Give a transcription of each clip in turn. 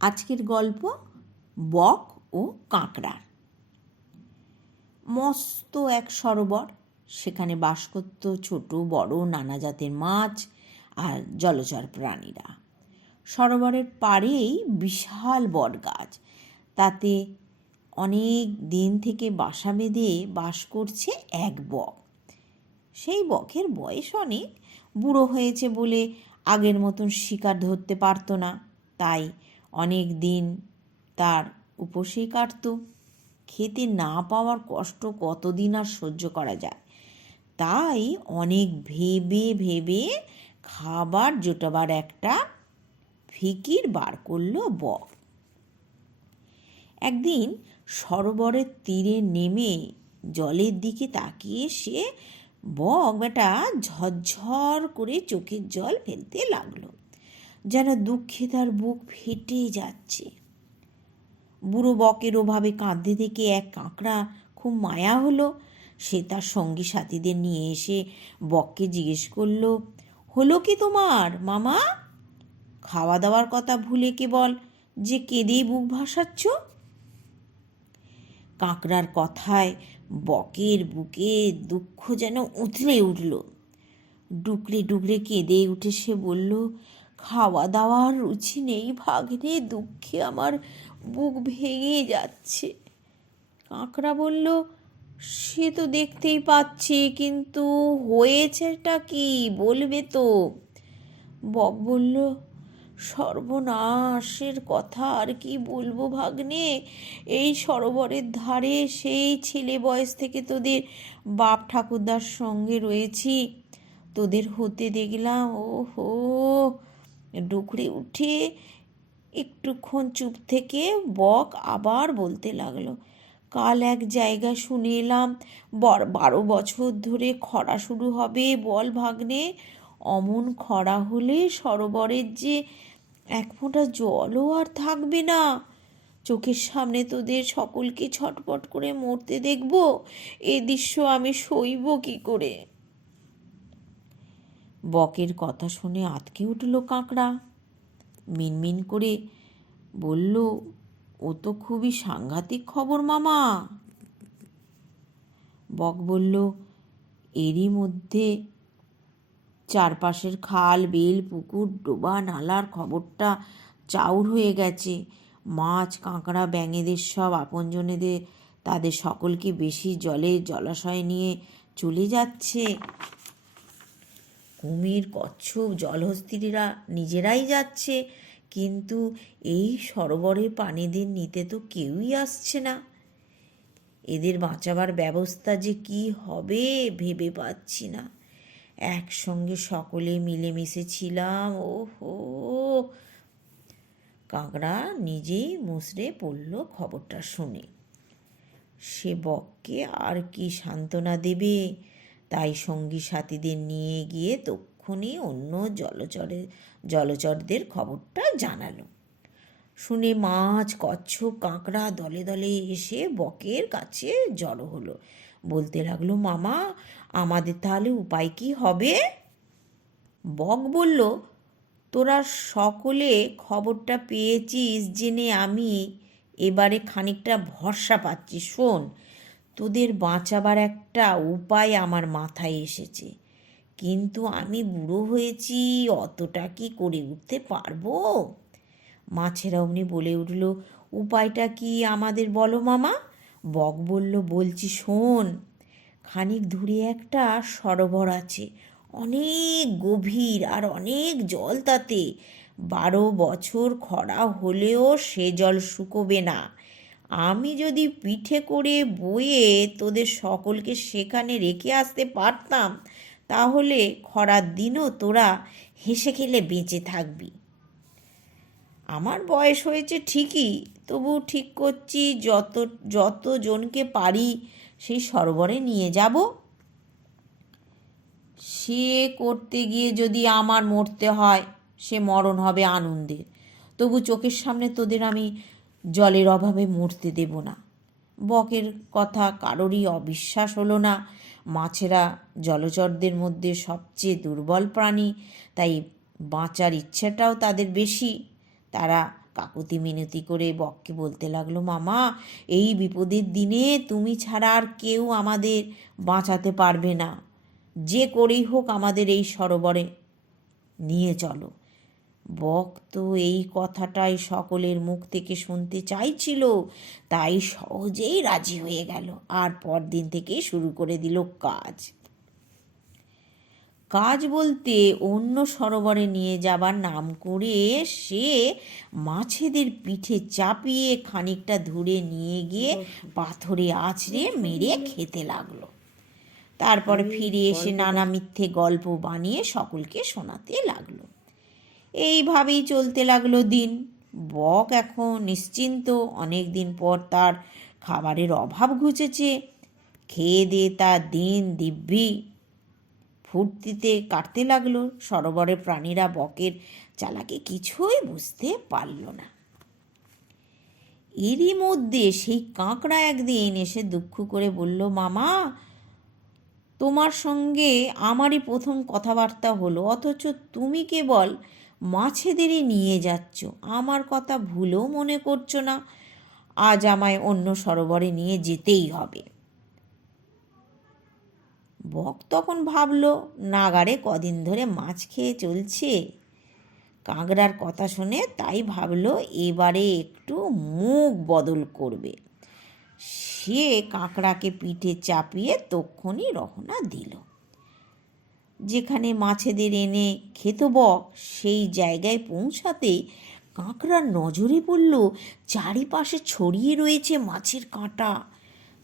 আজকের গল্প বক ও কাঁকড়ার। মস্ত এক সরোবর, সেখানে বাস করত ছোট, বড় নানা জাতের মাছ আর জলচর প্রাণীরা। সরোবরের পাড়েই বিশাল বট গাছ তাতে অনেক দিন থেকে বাসা বেঁধে বাস করছে এক বক। সেই বকের বয়স অনেক, বুড়ো হয়েছে বলে আগের মতন শিকার ধরতে পারতো না। তাই অনেক দিন তার উপসেই কাটত খেতে না পাওয়ার কষ্ট কতদিন আর সহ্য করা যায়। তাই অনেক ভেবে ভেবে খাবার জোটাবার একটা ফিকির বার করল বক একদিন সরোবরের তীরে নেমে জলের দিকে তাকিয়ে সে, বক বেটা, ঝরঝর করে চোখের জল ফেলতে লাগল। যেন দুঃখে তার বুক ফেটে যাচ্ছে। বুড়ো বকের ওভাবে কাঁদতে দেখে এক কাঁকড়া খুব মায়া হলো। সে তার সঙ্গী সাথীদের নিয়ে এসে বককে জিজ্ঞেস করল, হলো কি তোমার, মামা? খাওয়া দাওয়ার কথা ভুলে কেবল যে কেঁদেই বুক ভাসাচ্ছ? কাঁকড়ার কথায় বকের বুকে দুঃখ যেন উথলে উঠল। ডুকরে ডুকরে কেঁদে উঠে সে বলল খাওয়া দাওয়ার রুচি নেই ভাগ্নে, দুঃখে আমার বুক ভেঙে যাচ্ছে। কাঁকড়া বলল, সে তো দেখতেই পাচ্ছি, কিন্তু হয়েছেটা কি বলবে তো? বক বলল, সর্বনাশের কথা আর কি বলব ভাগ্নে? এই সরোবরের ধারে সেই ছেলে বয়স থেকে তোদের বাপ ঠাকুরদার সঙ্গে রয়েছি। তোদের হতে দেখলাম ও হো ডুকরে উঠে একটুক্ষণ চুপ থেকে বক আবার বলতে লাগল, কাল এক জায়গা শুনে এলাম, বারো বছর ধরে খরা শুরু হবে, বল ভাগ্নে, অমন খরা হলে সরোবরের যে এক ফোঁটা জলও আর থাকবে না। চোখের সামনে তোদের সকলকে ছটপট করে মরতে দেখব, এ দৃশ্য আমি সইব কি করে? বকের কথা শুনে আতকে উঠল কাঁকড়া। মিনমিন করে বলল, ও তো খুবই সাংঘাতিক খবর, মামা। বক বলল, এরই মধ্যে চারপাশের খাল, বিল, পুকুর, ডোবা, নালার খবরটা চাউর হয়ে গেছে। মাছ, কাঁকড়া, ব্যাঙেদের সব আপনজনেদের, তাদের সকলকে বেশি জলে জলাশয় নিয়ে চলে যাচ্ছে। কুমির কচ্ছপ জলহস্তিরা নিজেরাই যাচ্ছে, কিন্তু এই সরোবরে পানিদের নিতে তো কেউই আসছে না। এদের বাঁচাবার ব্যবস্থা যে কি হবে ভেবে পাচ্ছি না। একসঙ্গে সকলে মিলেমিশে ছিলাম ও হো কাঁকড়া নিজেই মুসড়ে পড়ল খবরটা শুনে। সে বককে আর কি সান্ত্বনা দেবে? তাই সঙ্গী সাথীদের নিয়ে গিয়ে তক্ষুনি অন্য জলচরে, জলচরদের খবরটা জানালো। শুনে মাছ, কচ্ছপ, কাঁকড়া দলে দলে এসে বকের কাছে জড়ো হলো। বলতে লাগল, মামা, আমাদের তাহলে উপায় কি হবে? বক বলল, তোরা সকলে খবরটা পেয়েছিস জেনে আমি এবারে খানিকটা ভরসা পাচ্ছি, শোন। তোদের বাঁচাবার একটা উপায় আমার মাথায় এসেছে। কিন্তু আমি বুড়ো হয়েছি, অতটা কি করে উঠতে পারব? মাছেরা অমনি বলে উঠল, উপায়টা কি আমাদের বলো মামা? বক বলল, বলছি শোন, খানিক দূরে একটা সরোবর আছে, অনেক গভীর আর অনেক জল তাতে। বারো বছর খরা হলেও সে জল শুকোবে না। আমি যদি পিঠে করে বয়ে তোদের সকলকে সেখানে রেখে আসতে পারতাম, তাহলে খরার দিনও তোরা হেসে খেলে বেঁচে থাকবি। আমার বয়স হয়েছে ঠিকই, তবু ঠিক করছি যত, যতজনকে পারি সেই সরোবরে নিয়ে যাব। সে করতে গিয়ে যদি আমার মরতে হয়, সে মরণ হবে আনন্দের। তবু চোখের সামনে তোদের আমি জলের অভাবে মরতে দেব না। বকের কথা কারোরই অবিশ্বাস হলো না। মাছেরা জলচরদের মধ্যে সবচেয়ে দুর্বল প্রাণী, তাই বাঁচার ইচ্ছেটাও তাদের বেশি। তারা কাকুতি মিনতি করে বককে বলতে লাগল, মামা, এই বিপদের দিনে তুমি ছাড়া আর কেউ আমাদের বাঁচাতে পারবে না। যে করেই হোক আমাদের এই সরোবরে নিয়ে চলো। বক তো এই কথাটাই সকলের মুখ থেকে শুনতে চাইছিল, তাই সহজেই রাজি হয়ে গেল আর পরদিন থেকে শুরু করে দিল কাজ। কাজ বলতে অন্য সরোবরে নিয়ে যাবার নাম করে সে মাছেদের পিঠে চাপিয়ে খানিকটা ধরে নিয়ে গিয়ে পাথরে আছড়ে মেরে খেতে লাগল। তারপর ফিরে এসে নানা মিথ্যে গল্প বানিয়ে সকলকে শোনাতে লাগল। এইভাবেই চলতে লাগল দিন। বক এখন নিশ্চিন্ত অনেক দিন পর তার খাবারের অভাব ঘুচেছে। খেয়ে দিয়ে তার দিন দিব্যি ফুর্তিতে কাটতে লাগল। সরোবরের প্রাণীরা বকের চালাকে কিছুই বুঝতে পারল না। এরই মধ্যে সেই কাঁকড়া একদিন এসে দুঃখ করে বলল, মামা, তোমার সঙ্গে আমারই প্রথম কথাবার্তা হলো, অথচ তুমি কেবল মাছেদেরই নিয়ে যাচ্ছ। আমার কথা ভুলেও মনে করছ না। আজ আমায় অন্য সরোবরে নিয়ে যেতেই হবে। বক তখন ভাবলো নাগারে কদিন ধরে মাছ খেয়ে চলছে? কাঁকড়ার কথা শুনে তাই ভাবলো, এবারে একটু মুখ বদল করবে। সে কাঁকড়াকে পিঠে চাপিয়ে তক্ষণই রহনা দিল। যেখানে মাছেদের এনে খেত বক সেই জায়গায় পৌঁছাতেই কাঁকড়ার নজরে পড়ল চারিপাশে ছড়িয়ে রয়েছে মাছের কাঁটা।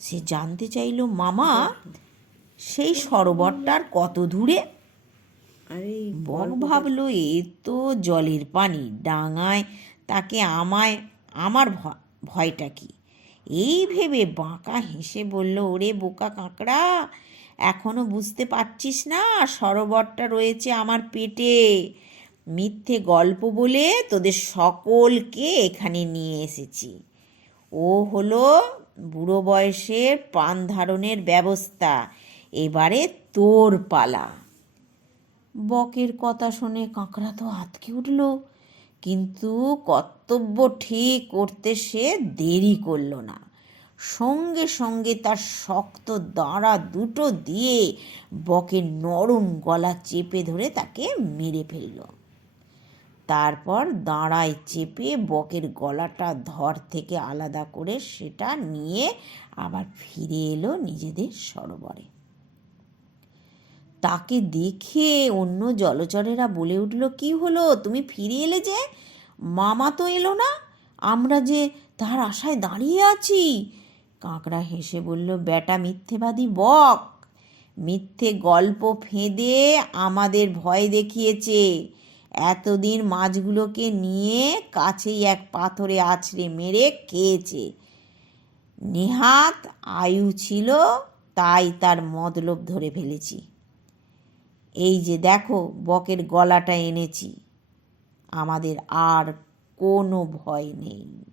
সে জানতে চাইল মামা সেই সরোবরটার কত দূরে? আরে বক ভাবলো এ তো জলের পানি ডাঙায় তাকে আমায় আমার ভয়টা কি? এই ভেবে বাঁকা হেসে বলল ওরে বোকা কাঁকড়া এখনও বুঝতে পারছিস না? সরোবরটা রয়েছে আমার পেটে। মিথ্যে গল্প বলে তোদের সকলকে এখানে নিয়ে এসেছি। ও হলো বুড়ো বয়সের প্রাণ ধারণের ব্যবস্থা। এবারে তোর পালা। বকের কথা শুনে কাঁকড়া তো আতকে উঠল, কিন্তু কর্তব্য ঠিক করতে সে দেরি করল না। সঙ্গে সঙ্গে তার শক্ত দাঁড়া দুটো দিয়ে বকের নরম গলা চেপে ধরে তাকে মেরে ফেলল। তারপর দাঁড়ায় চেপে বকের গলাটা ধর থেকে আলাদা করে সেটা নিয়ে আবার ফিরে এলো নিজেদের সরোবরে। তাকে দেখে অন্য জলচরেরা বলে উঠল, কি হলো? তুমি ফিরে এলে যে? মামা তো এলো না? আমরা যে তার আশায় দাঁড়িয়ে আছি। কাঁকড়া হেসে বলল, বেটা মিথ্যেবাদী বক। মিথ্যে গল্প ফেঁদে আমাদের ভয় দেখিয়েছে। এতদিন মাছগুলোকে নিয়ে কাছেই এক পাথরে আছড়ে মেরে খেয়েছে। নেহাত আয়ু ছিল, তাই তার মতলব ধরে ফেলেছি। এই যে দেখো, বকের গলাটা এনেছি। আমাদের আর কোনো ভয় নেই।